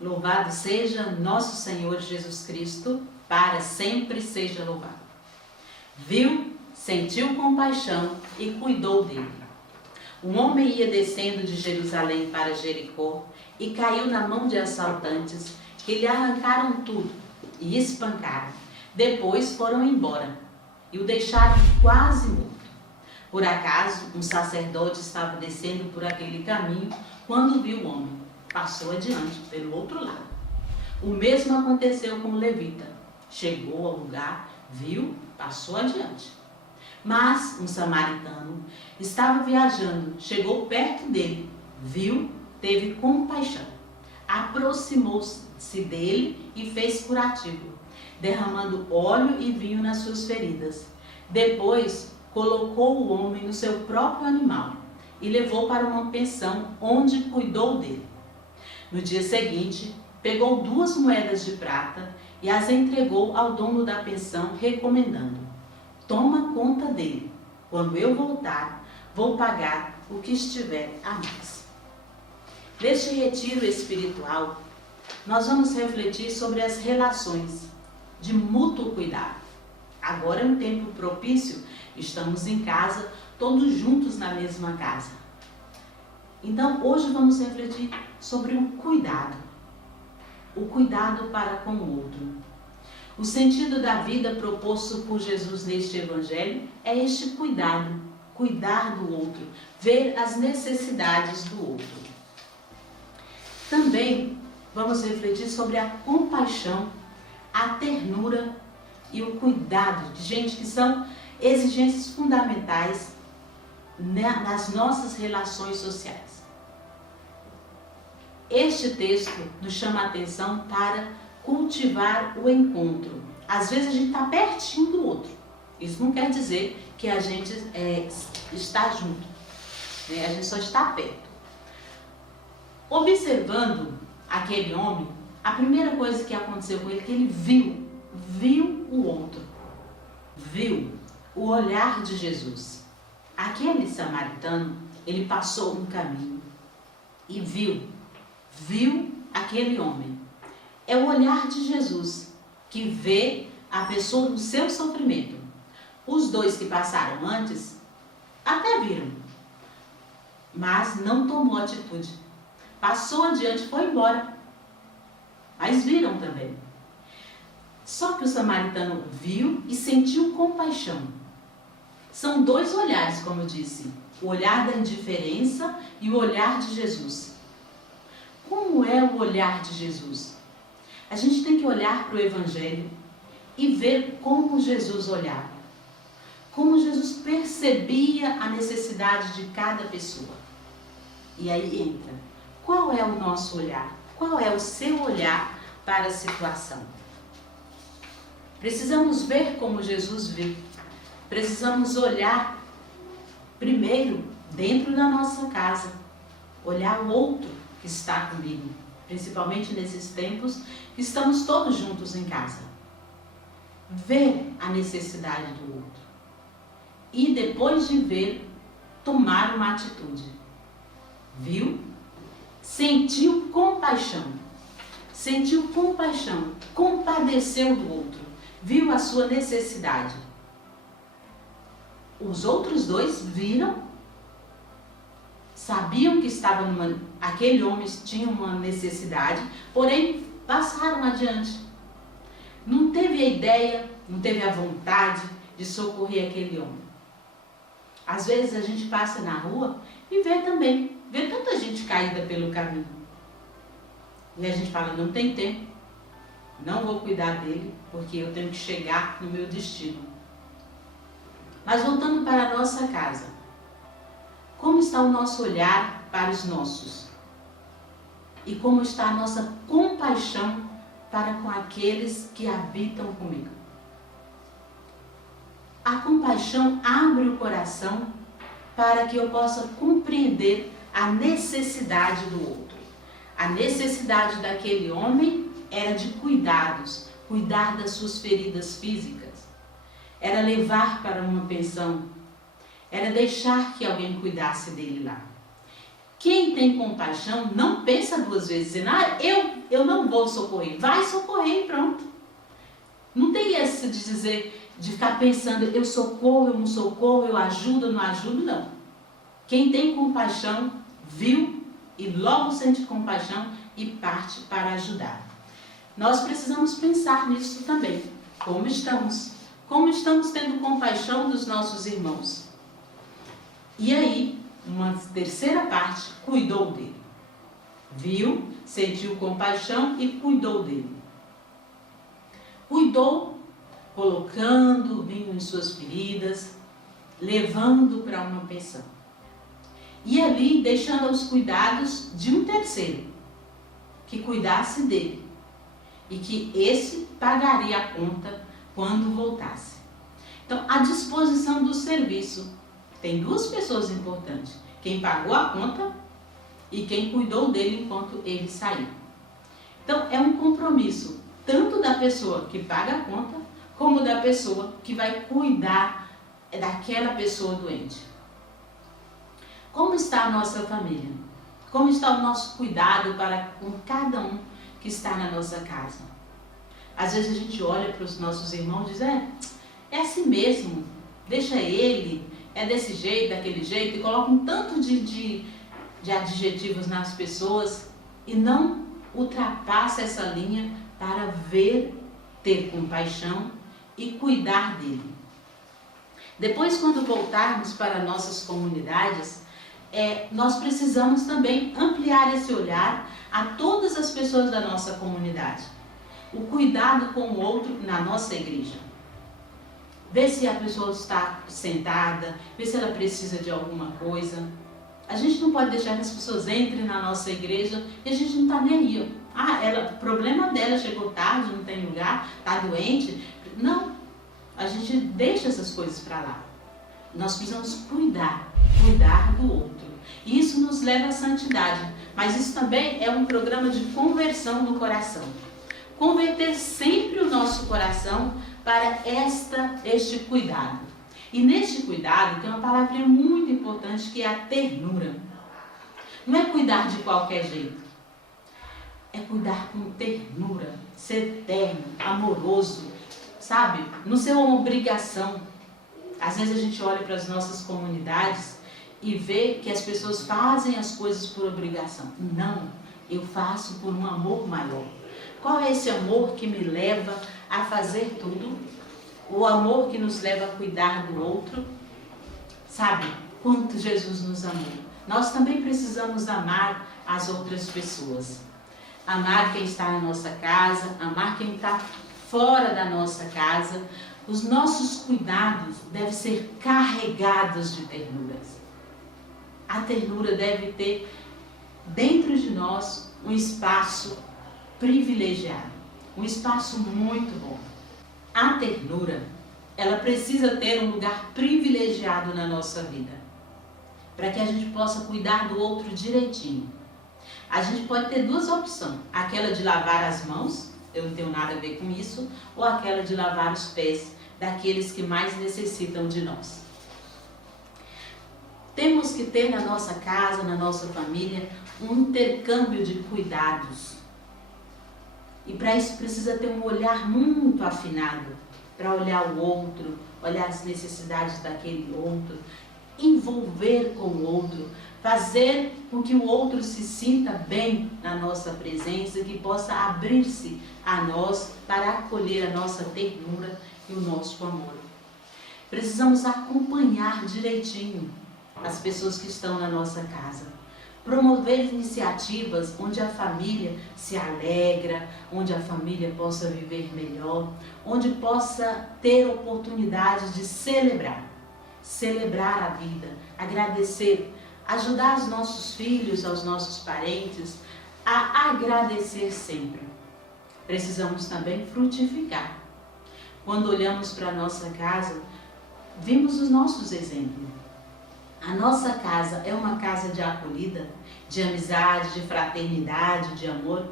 Louvado seja nosso Senhor Jesus Cristo, para sempre seja louvado. Viu, sentiu compaixão e cuidou dele. Um homem ia descendo de Jerusalém para Jericó e caiu na mão de assaltantes que lhe arrancaram tudo e espancaram. Depois foram embora e o deixaram quase morto. Por acaso, um sacerdote estava descendo por aquele caminho quando viu o homem. Passou adiante, pelo outro lado. O mesmo aconteceu com o levita. Chegou ao lugar, viu, passou adiante. Mas um samaritano estava viajando, chegou perto dele, viu, teve compaixão. Aproximou-se dele e fez curativo, derramando óleo e vinho nas suas feridas. Depois, colocou o homem no seu próprio animal e levou para uma pensão onde cuidou dele. No dia seguinte, pegou 2 moedas de prata e as entregou ao dono da pensão, recomendando: toma conta dele. Quando eu voltar, vou pagar o que estiver a mais. Neste retiro espiritual, nós vamos refletir sobre as relações de mútuo cuidado. Agora é um tempo propício, estamos em casa, todos juntos na mesma casa. Então, hoje vamos refletir sobre o cuidado para com o outro. O sentido da vida proposto por Jesus neste Evangelho é este cuidado, cuidar do outro, ver as necessidades do outro. Também vamos refletir sobre a compaixão, a ternura e o cuidado de gente que são exigências fundamentais nas nossas relações sociais. Este texto nos chama a atenção para cultivar o encontro. Às vezes a gente está pertinho do outro. Isso não quer dizer que a gente está junto. A gente só está perto. Observando aquele homem, a primeira coisa que aconteceu com ele é que ele viu o outro. Viu o olhar de Jesus. Aquele samaritano, ele passou um caminho e viu aquele homem. É o olhar de Jesus que vê a pessoa no seu sofrimento. Os 2 que passaram antes até viram, mas não tomou atitude. Passou adiante, foi embora, mas viram também. Só que o samaritano viu e sentiu compaixão. São 2 olhares, como eu disse, o olhar da indiferença e o olhar de Jesus. Como é o olhar de Jesus? A gente tem que olhar para o Evangelho e ver como Jesus olhava. Como Jesus percebia a necessidade de cada pessoa. E aí entra, qual é o nosso olhar? Qual é o seu olhar para a situação? Precisamos ver como Jesus vê. Precisamos olhar primeiro dentro da nossa casa. Olhar o outro que está comigo. Principalmente nesses tempos que estamos todos juntos em casa. Ver a necessidade do outro. E depois de ver, tomar uma atitude. Viu? Sentiu compaixão. Sentiu compaixão. Compadeceu do outro. Viu a sua necessidade. Os outros 2 viram, sabiam que aquele homem tinha uma necessidade, porém passaram adiante. Não teve a ideia, não teve a vontade de socorrer aquele homem. Às vezes a gente passa na rua e vê tanta gente caída pelo caminho. E a gente fala, não tem tempo, não vou cuidar dele, porque eu tenho que chegar no meu destino. Mas voltando para a nossa casa, como está o nosso olhar para os nossos? E como está a nossa compaixão para com aqueles que habitam comigo? A compaixão abre o coração para que eu possa compreender a necessidade do outro. A necessidade daquele homem era de cuidados, cuidar das suas feridas físicas. Era levar para uma pensão. Era deixar que alguém cuidasse dele lá. Quem tem compaixão não pensa 2 vezes, dizendo, eu eu não vou socorrer. Vai socorrer e pronto. Não tem esse de dizer, de ficar pensando, eu socorro, eu não socorro, eu ajudo, eu não ajudo, não. Quem tem compaixão, viu e logo sente compaixão e parte para ajudar. Nós precisamos pensar nisso também. Como estamos? Como estamos tendo compaixão dos nossos irmãos? E aí, uma terceira parte, cuidou dele. Viu, sentiu compaixão e cuidou dele. Cuidou, colocando vinho em suas feridas, levando para uma pensão. E ali, deixando aos cuidados de um terceiro, que cuidasse dele. E que esse pagaria a conta quando voltasse. Então, a disposição do serviço. Tem duas pessoas importantes. Quem pagou a conta e quem cuidou dele enquanto ele saiu. Então, é um compromisso, tanto da pessoa que paga a conta, como da pessoa que vai cuidar daquela pessoa doente. Como está a nossa família? Como está o nosso cuidado para com cada um que está na nossa casa? Às vezes a gente olha para os nossos irmãos e diz, é assim mesmo, deixa ele, é desse jeito, daquele jeito, e coloca um tanto de adjetivos nas pessoas e não ultrapassa essa linha para ver, ter compaixão e cuidar dele. Depois, quando voltarmos para nossas comunidades, nós precisamos também ampliar esse olhar a todas as pessoas da nossa comunidade. O cuidado com o outro na nossa igreja. Ver se a pessoa está sentada, ver se ela precisa de alguma coisa. A gente não pode deixar que as pessoas entrem na nossa igreja e a gente não está nem aí. O problema dela, chegou tarde, não tem lugar, está doente. Não, a gente deixa essas coisas para lá. Nós precisamos cuidar do outro. E isso nos leva à santidade. Mas isso também é um programa de conversão no coração. Converter sempre o nosso coração para este cuidado. E neste cuidado tem uma palavra muito importante que é a ternura. Não é cuidar de qualquer jeito. É cuidar com ternura, ser terno, amoroso, sabe? Não ser uma obrigação. Às vezes a gente olha para as nossas comunidades e vê que as pessoas fazem as coisas por obrigação. Não, eu faço por um amor maior. Qual é esse amor que me leva a fazer tudo? O amor que nos leva a cuidar do outro. Sabe quanto Jesus nos amou? Nós também precisamos amar as outras pessoas. Amar quem está na nossa casa, amar quem está fora da nossa casa. Os nossos cuidados devem ser carregados de ternuras. A ternura deve ter dentro de nós um espaço privilegiado, um espaço muito bom. A ternura, ela precisa ter um lugar privilegiado na nossa vida, para que a gente possa cuidar do outro direitinho. A gente pode ter duas opções, aquela de lavar as mãos, eu não tenho nada a ver com isso, ou aquela de lavar os pés daqueles que mais necessitam de nós. Temos que ter na nossa casa, na nossa família, um intercâmbio de cuidados. E para isso precisa ter um olhar muito afinado, para olhar o outro, olhar as necessidades daquele outro, envolver com o outro, fazer com que o outro se sinta bem na nossa presença, que possa abrir-se a nós para acolher a nossa ternura e o nosso amor. Precisamos acompanhar direitinho as pessoas que estão na nossa casa. Promover iniciativas onde a família se alegra, onde a família possa viver melhor, onde possa ter oportunidade de celebrar a vida, agradecer, ajudar os nossos filhos, aos nossos parentes a agradecer sempre. Precisamos também frutificar. Quando olhamos para a nossa casa, vimos os nossos exemplos. A nossa casa é uma casa de acolhida, de amizade, de fraternidade, de amor.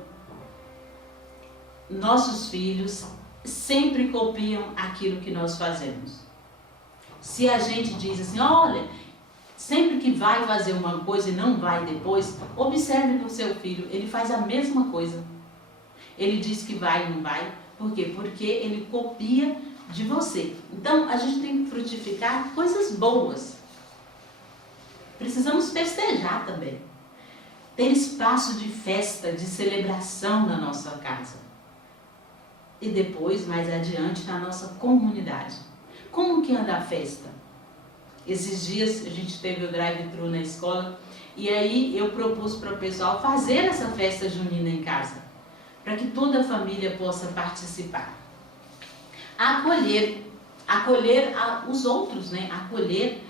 Nossos filhos sempre copiam aquilo que nós fazemos. Se a gente diz assim, olha, sempre que vai fazer uma coisa e não vai depois, observe no seu filho, ele faz a mesma coisa. ele diz que vai e não vai. Por quê? Porque ele copia de você. Então, a gente tem que frutificar coisas boas. Precisamos festejar também. Ter espaço de festa, de celebração na nossa casa. E depois, mais adiante, na nossa comunidade. Como que anda a festa? Esses dias a gente teve o drive-thru na escola e aí eu propus para o pessoal fazer essa festa junina em casa, para que toda a família possa participar. Acolher os outros, né? Acolher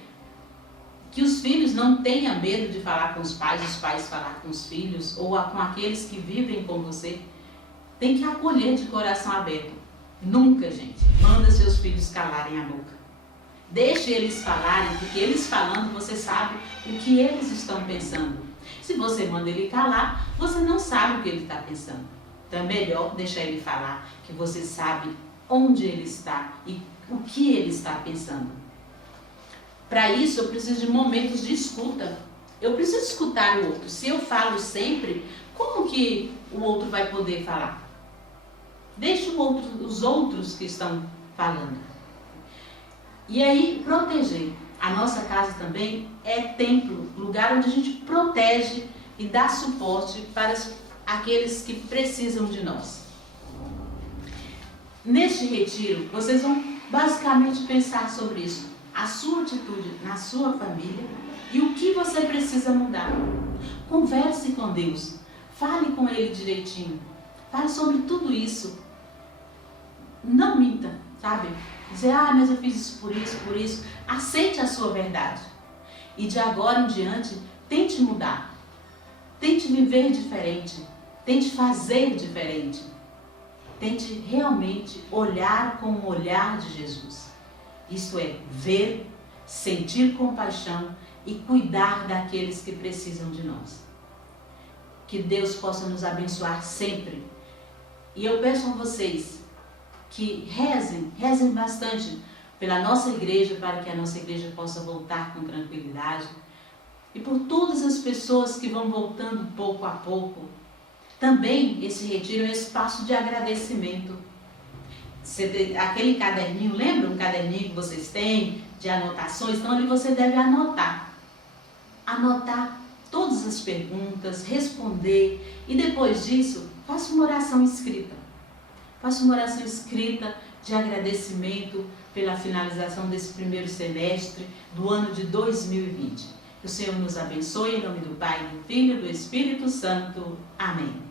que os filhos não tenham medo de falar com os pais falar com os filhos, ou com aqueles que vivem com você. Tem que acolher de coração aberto. Nunca, gente, manda seus filhos calarem a boca. Deixe eles falarem, porque eles falando, você sabe o que eles estão pensando. Se você manda ele calar, você não sabe o que ele está pensando. Então é melhor deixar ele falar, que você sabe onde ele está e o que ele está pensando. Para isso, eu preciso de momentos de escuta. Eu preciso escutar o outro. Se eu falo sempre, como que o outro vai poder falar? Deixe os outros que estão falando. E aí, proteger. A nossa casa também é templo, lugar onde a gente protege e dá suporte para aqueles que precisam de nós. Neste retiro, vocês vão basicamente pensar sobre isso. A sua atitude na sua família e o que você precisa mudar. Converse com Deus. Fale com Ele direitinho. Fale sobre tudo isso. Não minta, sabe? Dizer, mas eu fiz isso por isso, por isso. Aceite a sua verdade. E de agora em diante, tente mudar. Tente viver diferente. Tente fazer diferente. Tente realmente olhar com o olhar de Jesus. Isto é, ver, sentir compaixão e cuidar daqueles que precisam de nós. Que Deus possa nos abençoar sempre. E eu peço a vocês que rezem bastante pela nossa igreja, para que a nossa igreja possa voltar com tranquilidade. E por todas as pessoas que vão voltando pouco a pouco. Também esse retiro é um espaço de agradecimento. Aquele caderninho, lembra um caderninho que vocês têm de anotações? Então ali você deve anotar. Anotar todas as perguntas, responder e depois disso, faça uma oração escrita. Faça uma oração escrita de agradecimento pela finalização desse primeiro semestre do ano de 2020. Que o Senhor nos abençoe em nome do Pai, do Filho e do Espírito Santo. Amém.